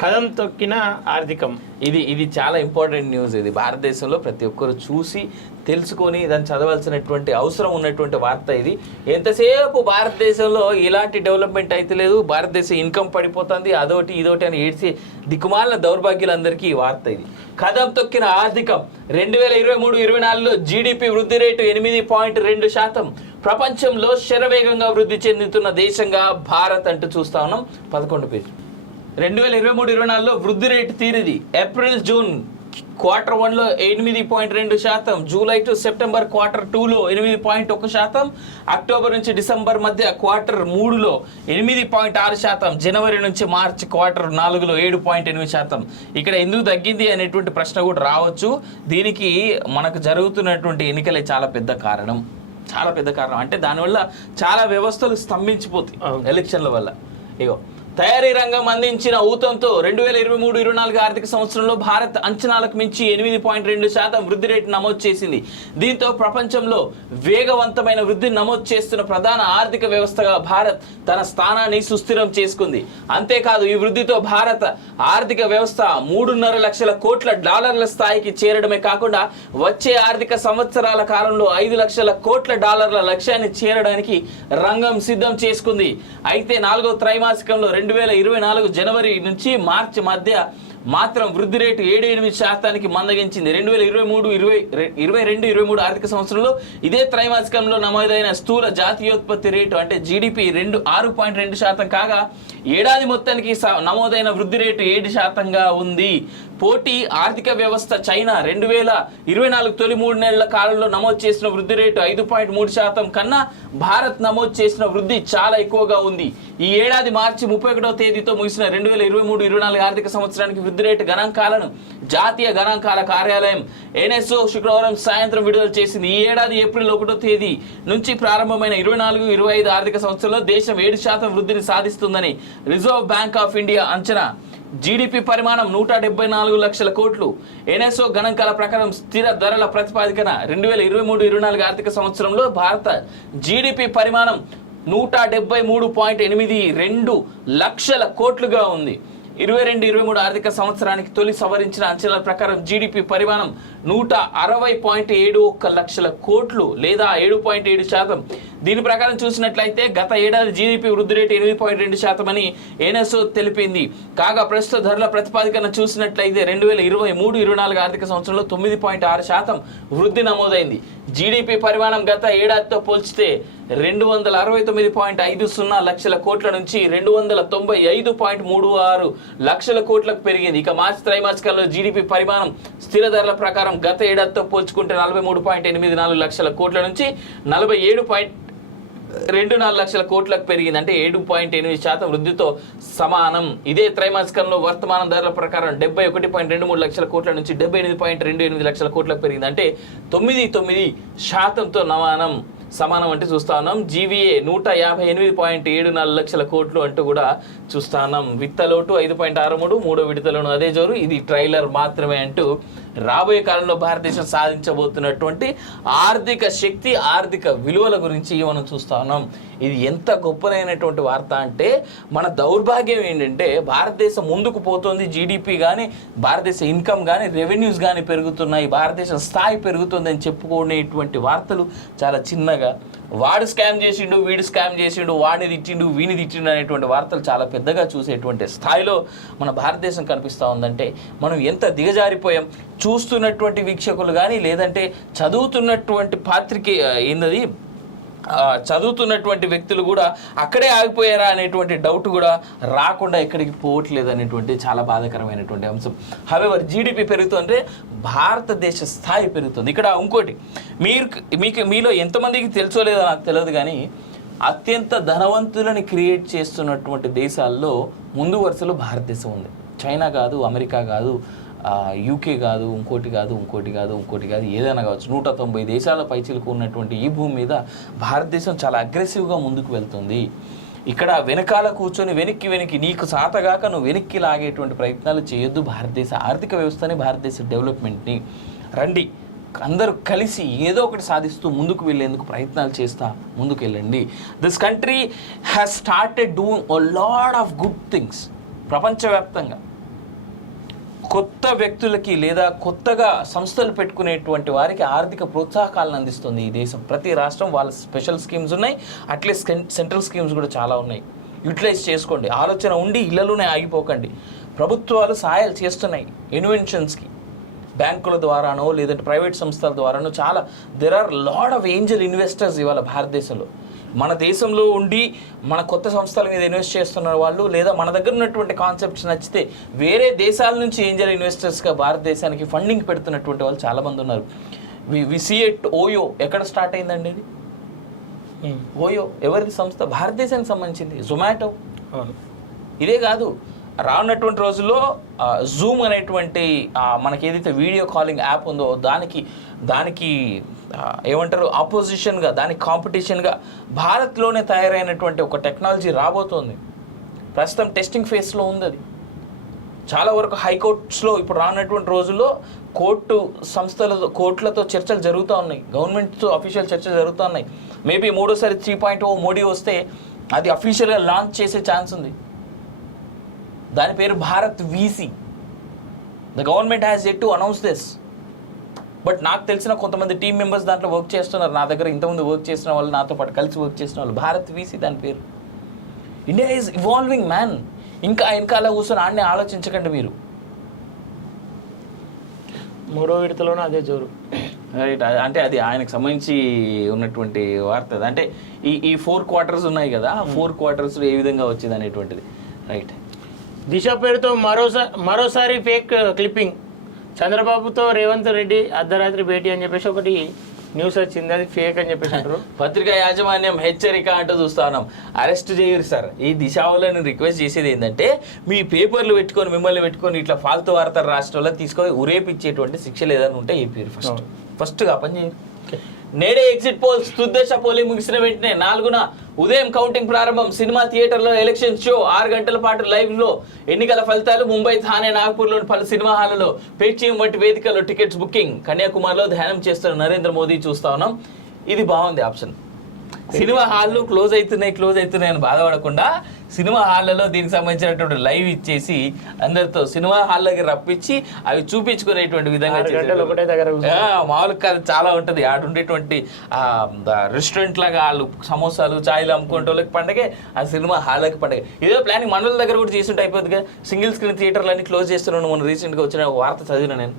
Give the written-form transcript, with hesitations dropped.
కదం తొక్కిన ఆర్థికం. ఇది చాలా ఇంపార్టెంట్ న్యూస్. ఇది భారతదేశంలో ప్రతి ఒక్కరు చూసి తెలుసుకొని దాన్ని చదవాల్సినటువంటి అవసరం ఉన్నటువంటి వార్త ఇది. ఎంతసేపు భారతదేశంలో ఇలాంటి డెవలప్మెంట్ అయితే లేదు, భారతదేశం ఇన్కమ్ పడిపోతుంది, అదోటి ఇదోటి అని ఏడ్చి దిక్కుమాలిన దౌర్భాగ్యులందరికీ ఈ వార్త ఇది. కదం తొక్కిన ఆర్థికం. 2023-24లో జీడిపి వృద్ధి రేటు 8.2%. ప్రపంచంలో శరవేగంగా వృద్ధి చెందుతున్న దేశంగా భారత్ అంటూ చూస్తా ఉన్నాం. 11 పేజీ. 2023-24లో వృద్ధి రేటు తీరిది. ఏప్రిల్ జూన్ Q1లో 8.2%, జూలై టు సెప్టెంబర్ Q2లో 8.1%, అక్టోబర్ నుంచి డిసెంబర్ మధ్య Q3లో 8.6%, జనవరి నుంచి మార్చి Q4లో 7.8%. ఇక్కడ ఎందుకు తగ్గింది అనేటువంటి ప్రశ్న కూడా రావచ్చు. దీనికి మనకు జరుగుతున్నటువంటి ఎన్నికలే చాలా పెద్ద కారణం. అంటే దానివల్ల చాలా వ్యవస్థలు స్తంభించిపోతాయి ఎలక్షన్ల వల్ల. ఇగో తయారీ రంగం అందించిన ఊతంతో 2023-24 ఆర్థిక సంవత్సరంలో భారత్ అంచనాలకు మించి 8.2% వృద్ధి రేటు నమోదు చేసింది. దీంతో ప్రపంచంలో వేగవంతమైన వృద్ధిని నమోదు చేస్తున్న ప్రధాన ఆర్థిక వ్యవస్థగా భారత్ తన స్థానాన్ని సుస్థిరం చేసుకుంది. అంతేకాదు ఈ వృద్ధితో భారత ఆర్థిక వ్యవస్థ $3.5 లక్షల కోట్ల స్థాయికి చేరడమే కాకుండా వచ్చే ఆర్థిక సంవత్సరాల కాలంలో $5 లక్షల కోట్ల లక్ష్యాన్ని చేరడానికి రంగం సిద్ధం చేసుకుంది. అయితే 4వ త్రైమాసికంలో 2024 జనవరి నుంచి మార్చి మధ్య మాత్రం వృద్ధి రేటు 7.8% మందగించింది. 2022-23 ఆర్థిక సంవత్సరంలో ఇదే త్రైమాసికంలో నమోదైన స్థూల జాతీయోత్పత్తి రేటు అంటే జీడిపి 6.2% కాగా ఏడాది మొత్తానికి నమోదైన వృద్ధి రేటు 7%గా ఉంది. పోటీ ఆర్థిక వ్యవస్థ చైనా 2024 తొలి 3 నెలల కాలంలో నమోదు చేసిన వృద్ధి రేటు 5.3% కన్నా భారత్ నమోదు చేసిన వృద్ధి చాలా ఎక్కువగా ఉంది. ఈ ఏడాది మార్చి 31వ తేదీతో ముగిసిన 2023-24 ఆర్థిక సంవత్సరానికి వృద్ధి రేటు గణాంకాలను జాతీయ గణాంకాల కార్యాలయం NSO శుక్రవారం సాయంత్రం విడుదల చేసింది. ఈ ఏడాది ఏప్రిల్ 1వ తేదీ నుంచి ప్రారంభమైన 24-25 ఆర్థిక సంవత్సరంలో దేశం 7% వృద్ధిని సాధిస్తుందని రిజర్వ్ బ్యాంక్ ఆఫ్ ఇండియా అంచనా. జీడిపి పరిమాణం 174 లక్షల కోట్లు. NSO గణాంకాల ప్రకారం స్థిర ధరల ప్రాతిపదికన 2023-24 ఆర్థిక సంవత్సరంలో భారత జీడిపి పరిమాణం 173.82 లక్షల కోట్లుగా ఉంది. 22-23 ఆర్థిక సంవత్సరానికి తొలి సవరించిన అంచనాల ప్రకారం జీడిపి పరిమాణం 160.71 లక్షల కోట్లు లేదా 7.7%. దీని ప్రకారం చూసినట్లయితే గత ఏడాది జీడిపి వృద్ధి రేటు 8.2% అని NSO తెలిపింది. కాగా ప్రస్తుత ధరల ప్రతిపాదికన చూసినట్లయితే 2023-24 ఆర్థిక సంవత్సరంలో 9.6% వృద్ధి నమోదైంది. జీడిపి పరిమాణం గత ఏడాదితో పోల్చితే 269.50 లక్షల కోట్ల నుంచి 295.36 లక్షల కోట్లకు పెరిగింది. ఇక మార్చి త్రైమాసికంలో జీడిపి పరిమాణం స్థిర ధరల ప్రకారం గత ఏడాదితో పోల్చుకుంటే 43.84 లక్షల కోట్ల నుంచి 47.24 లక్షల కోట్లకు పెరిగింది. అంటే 7.8% వృద్ధితో సమానం. ఇదే త్రైమాసికంలో వర్తమాన ధరల ప్రకారం 71.23 లక్షల కోట్ల నుంచి 78.28 లక్షల కోట్లకు పెరిగింది. అంటే 9.9%తో సమానం అంటే చూస్తా ఉన్నాం. జీవీఏ 158.74 లక్షల కోట్లు అంటూ కూడా చూస్తా ఉన్నాం. విత్తలోటు 5.63, మూడో విడతలోను అదే జోరు. ఇది ట్రైలర్ మాత్రమే అంటూ రాబోయే కాలంలో భారతదేశం సాధించబోతున్నటువంటి ఆర్థిక శక్తి, ఆర్థిక విలువల గురించి మనం చూస్తా ఉన్నాం. ఇది ఎంత గొప్పదైనటువంటి వార్త అంటే మన దౌర్భాగ్యం ఏంటంటే భారతదేశం ముందుకు పోతుంది, జీడిపి కానీ భారతదేశ ఇన్కమ్ కానీ రెవెన్యూస్ కానీ పెరుగుతున్నాయి, భారతదేశం స్థాయి పెరుగుతుంది అని చెప్పుకునేటువంటి వార్తలు చాలా చిన్నగా వాడు స్కామ్ చేసిండు, వీడు స్కామ్ చేసిండు, వాడిని తిట్టిండు, వీని తిట్టిండు అనేటువంటి వార్తలు చాలా పెద్దగా చూసేటువంటి స్థాయిలో మన భారతదేశం కనిపిస్తూ ఉందంటే మనం ఎంత దిగజారిపోయాం. చూస్తున్నటువంటి వీక్షకులు కానీ లేదంటే చదువుతున్నటువంటి వ్యక్తులు కూడా అక్కడే ఆగిపోయారా అనేటువంటి డౌట్ కూడా రాకుండా ఎక్కడికి పోవట్లేదు అనేటువంటి చాలా బాధాకరమైనటువంటి అంశం. హవెవర్ జీడిపి పెరుగుతుంటే భారతదేశ స్థాయి పెరుగుతుంది. ఇక్కడ ఇంకోటి మీలో ఎంతమందికి తెలుసో లేదో నాకు తెలియదు కానీ అత్యంత ధనవంతులని క్రియేట్ చేస్తున్నటువంటి దేశాల్లో ముందు వరుసలో భారతదేశం ఉంది. చైనా కాదు, అమెరికా కాదు, యూకే కాదు, ఇంకోటి కాదు ఏదైనా కావచ్చు. 190 దేశాల పైచిలకు ఉన్నటువంటి ఈ భూమి మీద భారతదేశం చాలా అగ్రెసివ్గా ముందుకు వెళ్తుంది. ఇక్కడ వెనకాల కూర్చొని వెనక్కి నీకు సాతగాక నువ్వు వెనక్కి లాగేటువంటి ప్రయత్నాలు చేయొద్దు. భారతదేశ ఆర్థిక వ్యవస్థని, భారతదేశ డెవలప్మెంట్ని రండి అందరూ కలిసి ఏదో ఒకటి సాధిస్తూ ముందుకు వెళ్ళేందుకు ప్రయత్నాలు చేస్తా ముందుకు వెళ్ళండి. This country has started doing a lot of good things. ప్రపంచవ్యాప్తంగా కొత్త వ్యక్తులకి లేదా కొత్తగా సంస్థలు పెట్టుకునేటువంటి వారికి ఆర్థిక ప్రోత్సాహకాలను అందిస్తుంది ఈ దేశం. ప్రతి రాష్ట్రం వాళ్ళ స్పెషల్ స్కీమ్స్ ఉన్నాయి, అట్లీస్ట్ సెంట్రల్ స్కీమ్స్ కూడా చాలా ఉన్నాయి. యూటిలైజ్ చేసుకోండి. ఆలోచన ఉండి ఇళ్లలోనే ఆగిపోకండి. ప్రభుత్వాలు సహాయాలు చేస్తున్నాయి ఇన్వెన్షన్స్కి, బ్యాంకుల ద్వారానో లేదంటే ప్రైవేట్ సంస్థల ద్వారానో. చాలా there are lot of angel investors ఇవాళ భారతదేశంలో. మన దేశంలో ఉండి మన కొత్త సంస్థల మీద ఇన్వెస్ట్ చేస్తున్న వాళ్ళు, లేదా మన దగ్గర ఉన్నటువంటి కాన్సెప్ట్స్ నచ్చితే వేరే దేశాల నుంచి ఏంజల్ ఇన్వెస్టర్స్గా భారతదేశానికి ఫండింగ్ పెడుతున్నటువంటి వాళ్ళు చాలామంది ఉన్నారు. We see it. ఓయో ఎక్కడ స్టార్ట్ అయిందండి ఇది? ఓయో ఎవరిది సంస్థ? భారతదేశానికి సంబంధించింది. జొమాటో. ఇదే కాదు, రానున్నటువంటి రోజుల్లో జూమ్ అనేటువంటి మనకి ఏదైతే వీడియో కాలింగ్ యాప్ ఉందో దానికి ఏమంటారు ఆపోజిషన్గా, దానికి కాంపిటీషన్గా భారత్లోనే తయారైనటువంటి ఒక టెక్నాలజీ రాబోతోంది. ప్రస్తుతం టెస్టింగ్ ఫేస్లో ఉంది అది. చాలా వరకు హైకోర్ట్స్లో ఇప్పుడు రానున్నటువంటి రోజుల్లో కోర్టులతో చర్చలు జరుగుతూ ఉన్నాయి. గవర్నమెంట్తో అఫీషియల్ చర్చలు జరుగుతూ ఉన్నాయి. మేబీ మూడోసారి 3.0 మోడీ వస్తే అది అఫీషియల్గా లాంచ్ చేసే ఛాన్స్ ఉంది. దాని పేరు Bharat VC. The government has yet to announce this. But నాకు తెలిసిన కొంతమంది టీం మెంబర్స్ దాంట్లో వర్క్ చేస్తున్నారు. నా దగ్గర ఇంతకుముందు వర్క్ చేసిన వాళ్ళు, నాతో పాటు కలిసి వర్క్ చేసిన వాళ్ళు. భారత్ వీసీ దాని పేరు. India is evolving man. ఇంకా అలా కూర్చొని ఆడనే ఆలోచించకండి మీరు. మూడో విడతలోనే అదే జోరు. రైట్. అంటే అది ఆయనకు సంబంధించి ఉన్నటువంటి వార్త. అంటే ఈ 4 క్వార్టర్స్ ఉన్నాయి కదా, 4 క్వార్టర్స్ ఏ విధంగా వచ్చింది అనేటువంటిది. రైట్. దిశ పేరుతో మరోసారి ఫేక్ క్లిప్పింగ్. చంద్రబాబుతో రేవంత్ రెడ్డి అర్ధరాత్రి భేటీ అని చెప్పేసి ఒకటి న్యూస్ వచ్చింది. అది ఫేక్ అని చెప్పేసి అంటారు. పత్రికా యాజమాన్యం హెచ్చరిక అంటూ చూస్తా ఉన్నాం. అరెస్ట్ చేయరు సార్. ఈ దిశ వాళ్ళని రిక్వెస్ట్ చేసేది ఏంటంటే, మీ పేపర్లు పెట్టుకొని మిమ్మల్ని పెట్టుకొని ఇట్లా ఫాల్తు వార్తలు రాష్ట్రంలో తీసుకొని ఉరేపిచ్చేటువంటి శిక్షలు ఏదైనా ఉంటే ఏపీరు ఫస్ట్గా పని చేయరు. నేడే ఎగ్జిట్ పోల్స్. తుద్దశ పోలింగ్ ముగిసిన వెంటనే 4న ఉదయం కౌంటింగ్ ప్రారంభం. సినిమా థియేటర్లో ఎలక్షన్ షో 6 గంటల పాటు లైవ్లో ఎన్నికల ఫలితాలు. ముంబై, థానే, నాగ్పూర్లోని పలు సినిమా హాళ్లలో పేటీఎం వంటి వేదికల్లో టికెట్స్ బుకింగ్. కన్యాకుమారిలో ధ్యానం చేస్తున్న నరేంద్ర మోదీ చూస్తా ఉన్నాం. ఇది బాగుంది ఆప్షన్. సినిమా హాళ్ళు క్లోజ్ అవుతున్నాయి అని బాధపడకుండా సినిమా హాళ్లలో దీనికి సంబంధించినటువంటి లైవ్ ఇచ్చేసి అందరితో సినిమా హాల్లోకి రప్పించి అవి చూపించుకునేటువంటి విధంగా మామూలు కాదు, చాలా ఉంటుంది. ఆడ ఉండేటువంటి రెస్టారెంట్ లాగా వాళ్ళు సమోసాలు చాయ్లు అమ్ముకుంటే వాళ్ళకి పండగే, ఆ సినిమా హాల్లోకి పండగ. ఇదే ప్లానింగ్ మనల దగ్గర కూడా చేస్తుంటే అయిపోతుంది కదా. సింగిల్ స్క్రీన్ థియేటర్లు అన్ని క్లోజ్ చేస్తున్నాను. మొన్న రీసెంట్గా వచ్చిన వార్త చదివిన నేను.